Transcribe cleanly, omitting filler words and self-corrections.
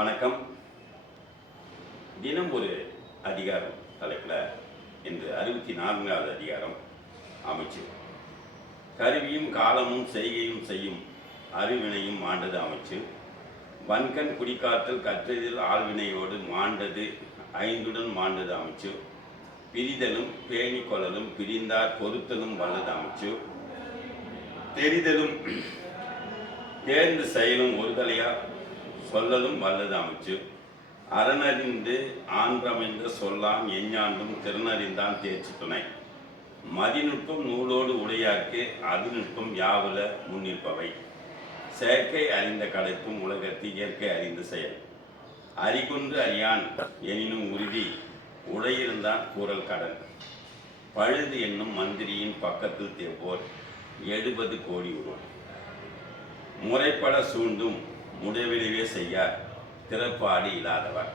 வணக்கம். தினம் ஒரு அதிகாரம் தலைப்பில் இன்று 64வது அதிகாரம் அமைச்சு. கருவியும் காலமும் செய்கையும் செய்யும் அறிவினையும் மாண்டது அமைச்சு. வன்கண் குடிக்காத்தல் கற்றதில் ஆழ்வினையோடு மாண்டது ஐந்துடன் மாண்டது அமைச்சு. பிரிதலும் பேணி கொள்ளலும் பிரிந்தார் பொறுத்தலும் வல்லது அமைச்சு. தெரிதலும் தேர்ந்து செயலும் ஒருதலையா சொல்லலும் வல்லது அமைச்சு. அறனறிந்து ஆன்றமென்ற சொல்லாம் எஞ்ஞாண்டும் திறனறிந்தான் தேர்ச்சி துணை. மதிநுட்பம் நூலோடு உடையார்க்கு அதுநுட்பம் யாவுல முன்னிற்பவை. செயற்கை அறிந்த கடைப்பும் உலகத்து இயற்கை அறிந்த செயல். அறிகொன்று அறியான் எனினும் உறுதி உடையிருந்தான் கூறல் கடன். பழுது என்னும் மந்திரியின் பக்கத்தில் தேவோர் 70 கோடி உருவம். முறைப்பட சூண்டும் முடிவிலே செய்யார் திறப்பாடு இல்லாதவர்.